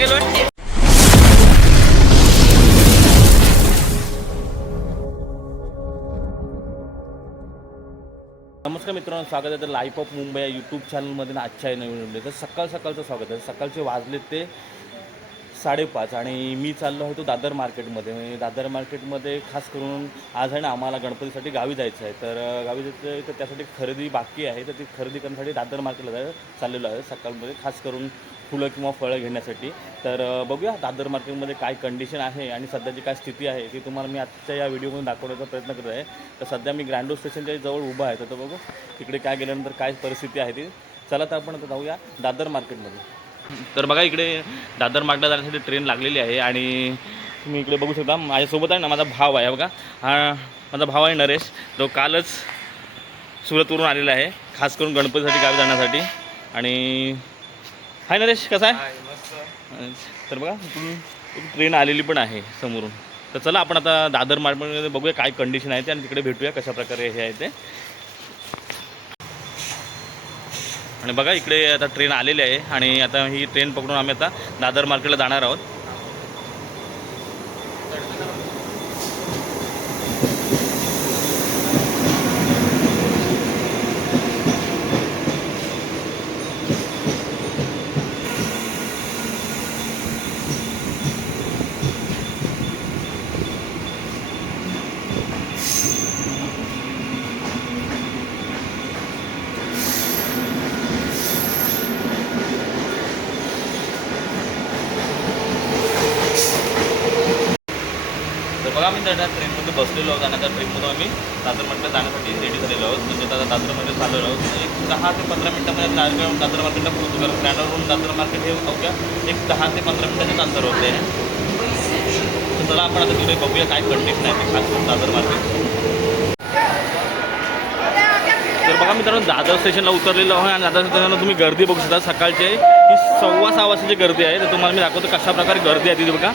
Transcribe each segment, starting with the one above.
Kilo नमस्कार मित्रांनो स्वागत आहे तर लाईफ ऑफ मुंबई या यूट्यूब चॅनलमध्ये ना आजच्या नवीन व्हिडिओ तर सकाळ सकाळचं स्वागत आहे. सकाळचे वाजले ते साडेपाच आणि मी चाललो होतो दादर मार्केटमध्ये. म्हणजे दादर मार्केटमध्ये खास करून आज आहे ना आम्हाला गणपतीसाठी गावी जायचं आहे. तर गावी जायचं आहे तर त्यासाठी खरेदी बाकी आहे. तर ती खरेदी करण्यासाठी दादर मार्केटला जाय चाललेलो आहे सकाळमध्ये. खास करून फुलं किंवा फळं घेण्यासाठी. तर बघूया दादर मार्केटमध्ये काय कंडिशन आहे आणि सध्याची काय स्थिती आहे ती तुम्हाला मी आजच्या या व्हिडिओमधून दाखवण्याचा प्रयत्न करत आहे. तर सध्या मी ग्रँडो स्टेशनच्या जवळ उभा आहे. तर बघू तिकडे काय गेल्यानंतर काय परिस्थिती आहे ती. चला तर आपण आता जाऊया दादर मार्केटमध्ये. तर बघा इकडे दादर मार्गला जाण्यासाठी ट्रेन लागलेली आहे आणि तुम्ही इकडे बघू शकता माझ्यासोबत आहे ना माझा भाव आहे बघा. हा माझा भाव आहे नरेश. तो कालच सुरतवरून आलेला आहे खास करून गणपतीसाठी गावी जाण्यासाठी. आणि हाय नरेश कसा आहे? तर बघा इकडून एक ट्रेन आलेली पण आहे समोरून. तर चला आपण आता दादर मार्केटमध्ये बघूया काय कंडिशन आहे ते आणि तिकडे भेटूया कशा प्रकारे हे आहे ते. आणि बघा इकडे आता ट्रेन आलेली आहे आणि आता ही ट्रेन पकडून आम्ही आता दादर मार्केटला जाणार आहोत. बघा मी त्या ट्रेनमध्ये बसलेलो आहोत आणि त्या ट्रेनमधून आम्ही दादर मार्केटला जाण्यासाठी रेडी झालेलो आहोत. म्हणजे आता दादर मार्केट चाललेलो आहोत. एक दहा ते पंधरा मिनटामध्ये नारगाव दादर मार्केटला पोहोचू कारण ग्रँडवरून दादर मार्केट हे अवघ्या एक दहा ते पंधरा मिनिटाचेच अंतर होते. तर चला आपण आता तिकडे बघूया काय कंडिशन आहे ते खास करून दादर मार्केट तर बघा मित्रांनो दादर स्टेशनला उतरलेलो आहे आणि दादर स्टेशनला तुम्ही गर्दी बघू शकता. सकाळची ही सव्वा सहा वाजताची गर्दी आहे. तर तुम्हाला मी दाखवतो कशा प्रकारे गर्दी आहे तिथे बघा.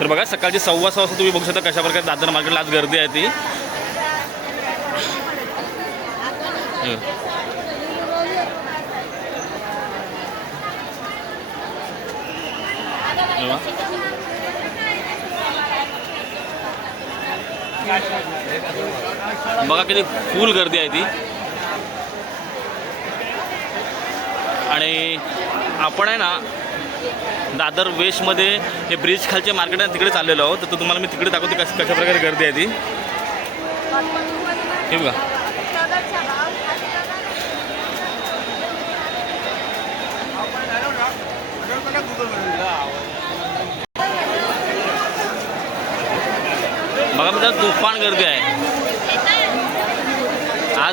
तर बघा सकाळची सव्वा सहा वाजता तुम्ही बघू शकता कशा प्रकारे दादर मार्केटला आज गर्दी आहे ती. बघा. किती फुल गर्दी आहे ती. आणि आपण आहे ना दादर वेस्टमध्ये हे ब्रिज खालचे मार्केट आहे तिकडे चाललेलो आहोत. तर तुम्हाला मी तिकडे दाखवते कशा कशा प्रकारे गर्दी आहे ती. हे बघा. बघा मित्रांनो तुफान गर्दी आहे.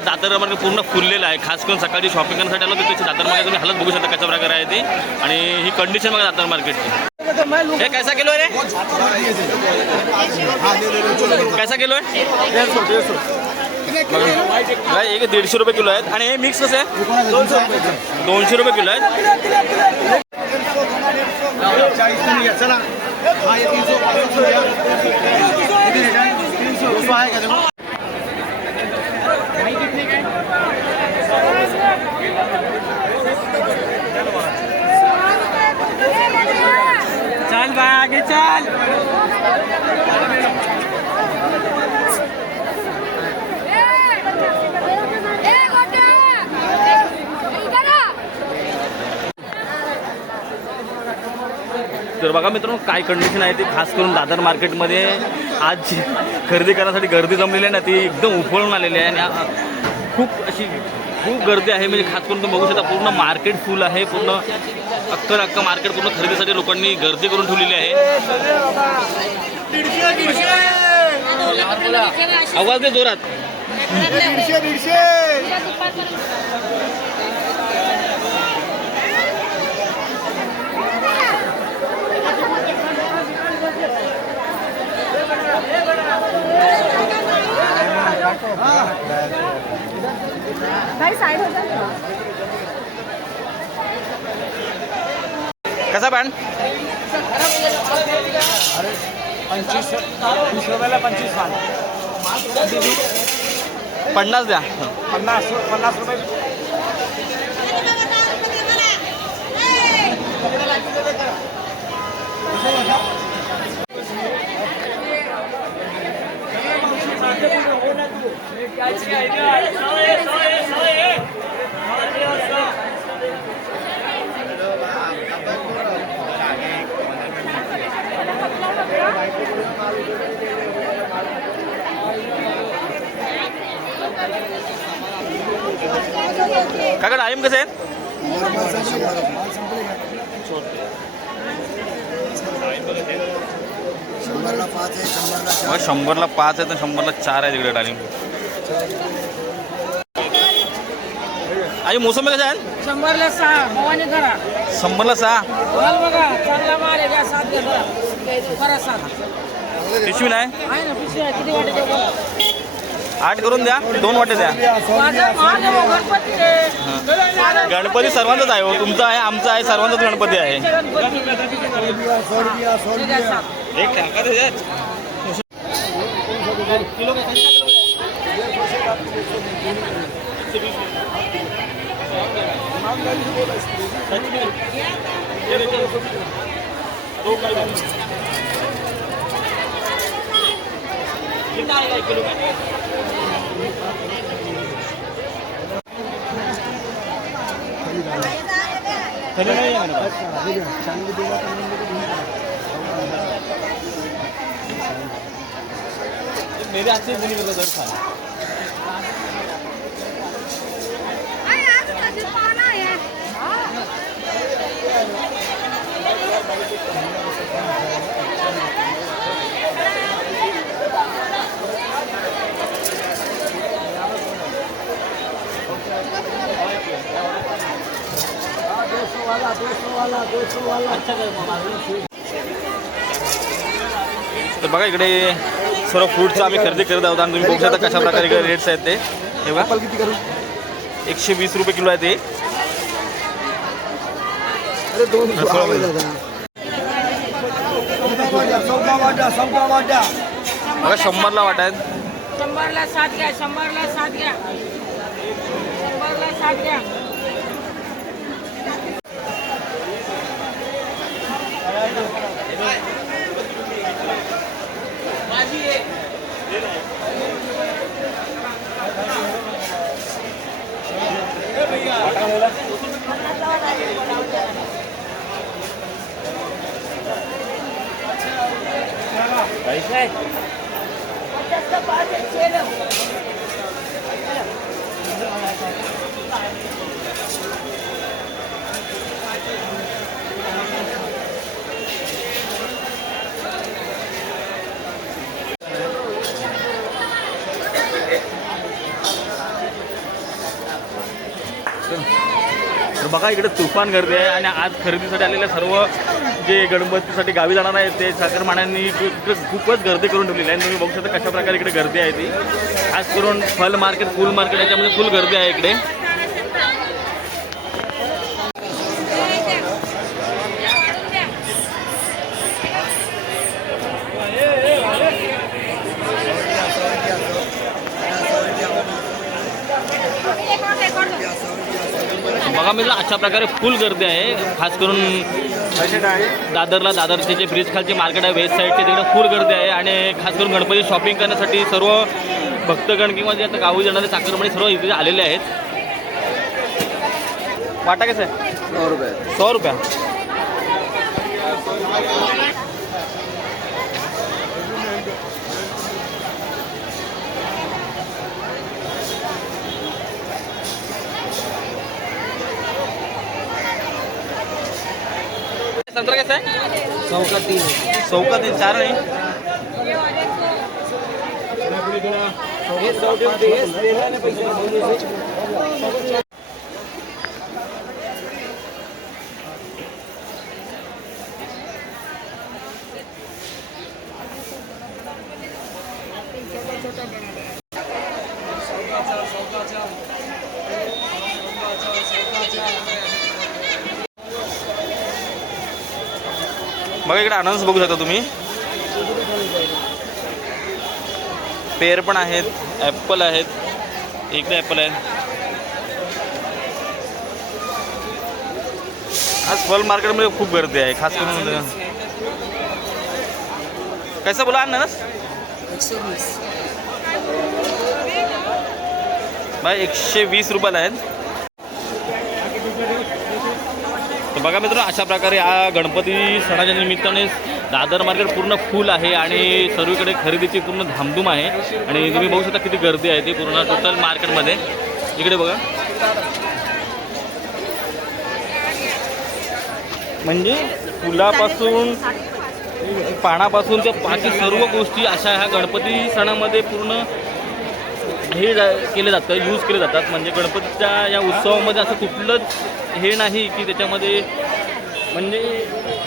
दादर मार्केट पूर्ण फुललेलं आहे खास करून सकाळची शॉपिंग करण्यासाठी आलो तर त्याची दादर मार्ग तुम्ही हालत बघू शकता कशा प्रकारे आहे ती आणि ही कंडिशन बघा दादर मार्केटची हे कैसा किलो आहे रे कैसा किलो आहे एक दीडशे रुपये किलो आहेत आणि हे मिक्स कसं आहे दोनशे रुपये किलो आहेत चला हा ये तीन सौ पाँच सौ रुपया कितने तीन सौ दो सौ आएगा देखो चल भाई आगे चल. तर बघा मित्रांनो काय कंडिशन आहे ती खास करून दादर मार्केटमध्ये आज जी खरेदी करण्यासाठी गर्दी जमलेली आहे ना ती एकदम उफळून आलेली आहे आणि खूप अशी खूप गर्दी आहे. म्हणजे खास करून तुम्ही बघू शकता पूर्ण मार्केट फुल आहे. पूर्ण अख्खं अख्खं मार्केट पूर्ण खरेदीसाठी लोकांनी गर्दी करून ठेवलेली आहे. आवाज दे जोरात. दीडशे दीडशे भाई साइड हो जा कसा पॅन पंचवीस वीस रुपयाला पंचवीस पान. पन्नास द्या. पन्नास पन्नास रुपये काका टाईम कसं आहे शंभरला पाच आहे तर शंभरला चार आहे तिकडे डाळिंब आई मोसंबी कशा आहेत शंभरला सहा भवानी करा शंभरला सहा? माल बघा चांगला माल आहे घ्या सात घ्या करा करा सात. पिशवी नाही? आहे ना पिशवी आहे. किती वाटे. आठ करून द्या दोन वाटे द्या. माझा माल आहे हो, गणपती आहे. सर्वांचाच आहे हो. तुमचा आहे आमचा आहे सर्वांचाच गणपती आहे. गणपती. ठीक आहे, सात. एक टाका त्याच्यात मेरे हाथ से नहीं करता दर खाना Ay, आज कधी पाना आहे तर बघा इकडे सर्व फ्रूटचं आम्ही खरेदी करत आहोत आणि तुम्ही बघू शकता कशा प्रकारे इकडे रेट्स आहेत ते. हे बघा. किती करू? एकशे वीस रुपये किलो आहे ते बघा शंभरला वाट आहेत शंभरला सात घ्या शंभरला सात घ्या शंभरला सात घ्या પચાસ તો પાંચ છે ને बघा इकडे तुफान गर्दी आहे आणि आज खरेदीसाठी आलेल्या सर्व जे गणपतीसाठी गावी जाणार आहेत ते साखरमाण्यांनी खूपच गर्दी करून ठेवलेली आहे. तुम्ही बघू शकता कशा प्रकारे इकडे गर्दी आहे ती. खास करून फल मार्केट फुल मार्केट याच्यामध्ये फुल गर्दी आहे इकडे. मी अशा प्रकारे फुल गर्दी आहे. खास करून दादरला दादरचे जे ब्रिज खालचे मार्केट आहे वेस्ट साईडचे तिकडे फुल गर्दी आहे. आणि खास करून गणपती शॉपिंग करण्यासाठी सर्व भक्तगण किंवा जे आता गावी जाणारे चाकरमणी सर्व इथे आलेले आहेत. वाटा कसं आहे? सौ रुपये. सौ रुपया. संत्रा कसं आहे? चौका तीन चौका तीन चार नाही बघा इकडे अनानस बघू शकता तुम्ही. पेर पण आहेत ॲपल आहेत. इकडे ॲपल आहे. आज फल मार्केटमध्ये खूप गर्दी आहे खास करून कैसा बोला अननस? भाई एकशे वीस रुपयाला आहेत. तर बघा मित्र अशा प्रकारे या गणपती सणाच्या निमित्ताने दादर मार्केट पूर्ण फुल आहे आणि सर्वीकडे खरेदीची पूर्ण धामधूम आहे. आणि तुम्ही बघू शकता किती गर्दी आहे ती पूर्ण टोटल मार्केटमध्ये. इकडे बघा. म्हणजे फुलापासून पानापासून ते बाकी सर्व गोष्टी अशा ह्या गणपती सणामध्ये पूर्ण हे जा- केले जातं यूज केले जातात. म्हणजे गणपतीच्या या उत्सवामध्ये असं कुठलंच हे नाही की त्याच्यामध्ये म्हणजे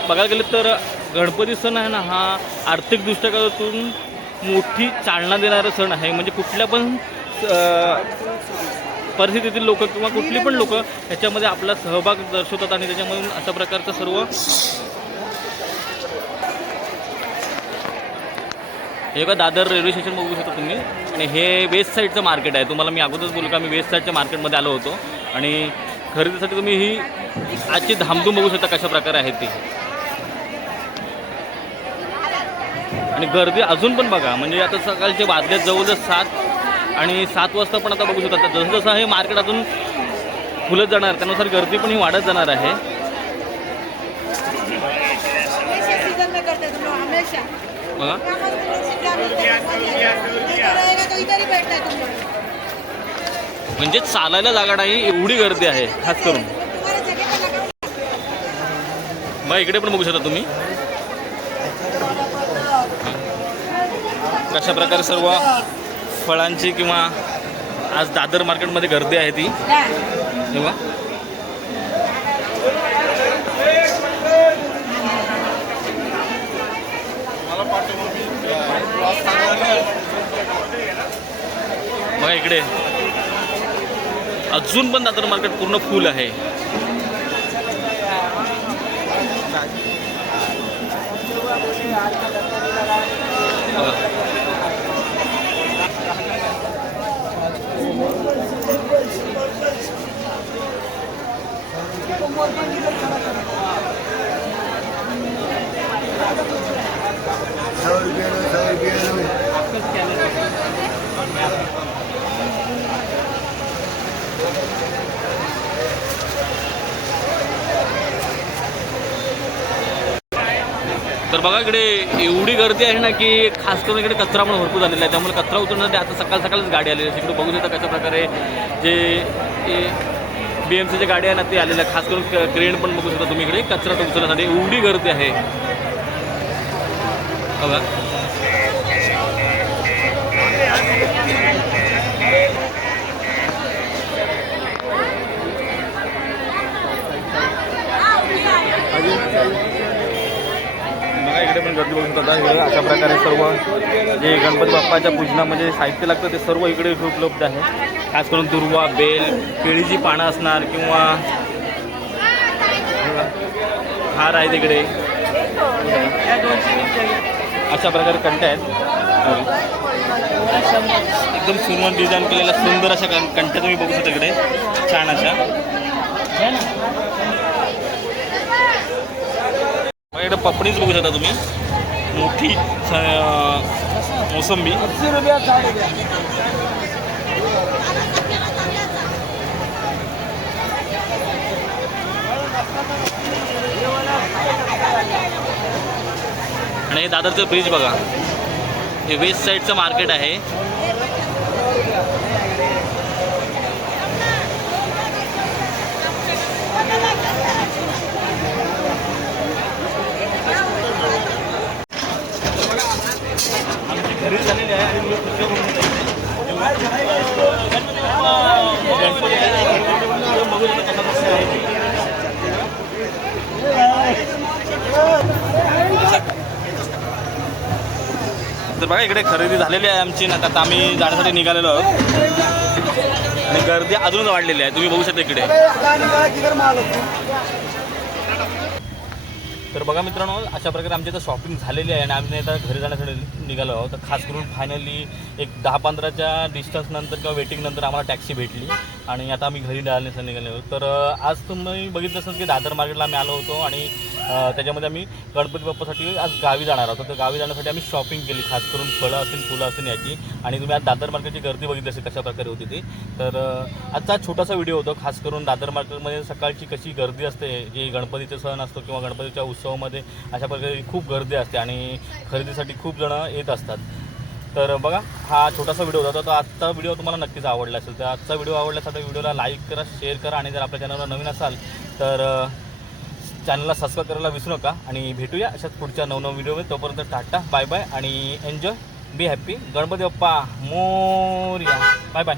बघायला गेलं तर गणपती सण आहे ना हा आर्थिक दृष्टिकोनातून मोठी चालना देणारा सण आहे. म्हणजे कुठल्या पण परिस्थितीतील लोक किंवा कुठली पण लोक ह्याच्यामध्ये आपला सहभाग दर्शवतात आणि त्याच्यामधून अशा प्रकारचं सर्व हे बघा दादर रेल्वे स्टेशन बघू शकता तुम्ही. आणि हे वेस्ट साईडचं मार्केट आहे. तुम्हाला मी अगोदरच बोलू का मी वेस्ट साईडच्या मार्केटमध्ये आलो होतो. आणि खरेदीसाठी तुम्ही ही आजची धामधूम बघू शकता कशा प्रकारे आहे ती. आणि गर्दी अजून पण बघा म्हणजे आता सकाळचे वाजल्यात जवळजवळ सात आणि सात वाजता पण आता बघू शकता. जसं जसं हे मार्केट अजून फुलत जाणार त्यानुसार गर्दी पण ही वाढत जाणार आहे. बघा म्हणजे चालायला जागा नाही एवढी गर्दी आहे खास करून. मग इकडे पण बघू शकता तुम्ही. कशा प्रकारे सर्व फळांची किंवा आज दादर मार्केटमध्ये गर्दी आहे ती. तेव्हा? बघा इकडे. अजून पण दादर मार्केट पूर्ण फुल आहे बघा. सौ रुपये लो सौ रुपये लो तर बघा इकडे एवढी गर्दी आहे ना की खास करून इकडे कचरा पण भरपूर झालेला आहे. त्यामुळे कचरा उचलण्यासाठी आता सकाळ सकाळच गाडी आलेली आहे. तिकडे बघू शकता कशा प्रकारे जे बी एम सीच्या गाडी आहे ना ते आलेल्या आहे. खास करून क- क्रेन पण बघू शकता तुम्ही इकडे. कचरा उचलण्यासाठी एवढी गर्दी आहे. बघा. गर्दी बघून शकता अशा प्रकारे सर्व जे गणपती बाप्पाच्या पूजनामध्ये साहित्य लागतं ते सर्व इकडे उपलब्ध आहे. खास करून दुर्वा बेल केळीची पानं असणार किंवा हार आहेत इकडे. अशा प्रकारे कंट्या आहेत. एकदम सुंदर डिझाईन केलेला सुंदर अशा कं- कंट्या तुम्ही बघू शकता इकडे. छान अशा. इकडे पपडीच बघू शकता तुम्ही. मोठी मोसंबी अस्सी रुपया आणि हे दादरचं ब्रिज बघा. हे वेस्ट साईडचं मार्केट आहे आमची खरेदी झालेली आहे आणि मी पुढच्या बघून येतो इकडे. गणपती आहे. बघू शकता कसा मस्त आहे. तर बघा इकडे खरेदी झालेली आहे आमची ना आता आम्ही जाण्यासाठी निघालेलो आहोत. आणि गर्दी अजूनच वाढलेली आहे तुम्ही बघू शकता इकडे. तर बघा मित्रांनो अशा प्रकारे आमची इथं शॉपिंग झालेली आहे आणि आम्ही आता घरी जाण्यासाठी निघालो आहोत. तर खास करून फायनली एक दहा पंधराच्या डिस्टन्स नंतर किंवा वेटिंगनंतर आम्हाला टॅक्सी भेटली. आणि आता आम्ही घरी जाण्यासाठी निघालो. आहोत तर आज तुम्ही बघितलं असेल की दादर मार्केटला आम्ही आलो होतो आणि त्याच्यामध्ये आम्ही गणपती बाप्पासाठी आज गावी जाणार आहोत. तर गावी जाण्यासाठी आम्ही शॉपिंग केली खास करून फळं असतील फुलं असतील याची. आणि तुम्ही आज दादर मार्केटची गर्दी बघितली असेल कशा प्रकारे होती ती. तर आजचा छोटासा व्हिडिओ होतो. खास करून दादर मार्केटमध्ये सकाळची कशी गर्दी असते जी गणपतीचा सण असतो किंवा गणपतीच्या उत्सवामध्ये अशा प्रकारे खूप गर्दी असते आणि खरेदीसाठी खूप जणं येत असतात. तर बघा हा छोटासा व्हिडिओ होता. तर आजचा व्हिडिओ तुम्हाला नक्कीच आवडला असेल. तर आजचा व्हिडिओ आवडला असेल तर व्हिडिओला लाईक करा शेअर करा आणि जर आपल्या चॅनलवर नवीन असाल तर चॅनलला सबस्क्राईब करायला विसरू नका. आणि भेटूया अशाच पुढच्या नवनवीन व्हिडिओमध्ये तोपर्यंत टाटा बाय बाय आणि enjoy be happy Ganpati Bappa Morya. Bye bye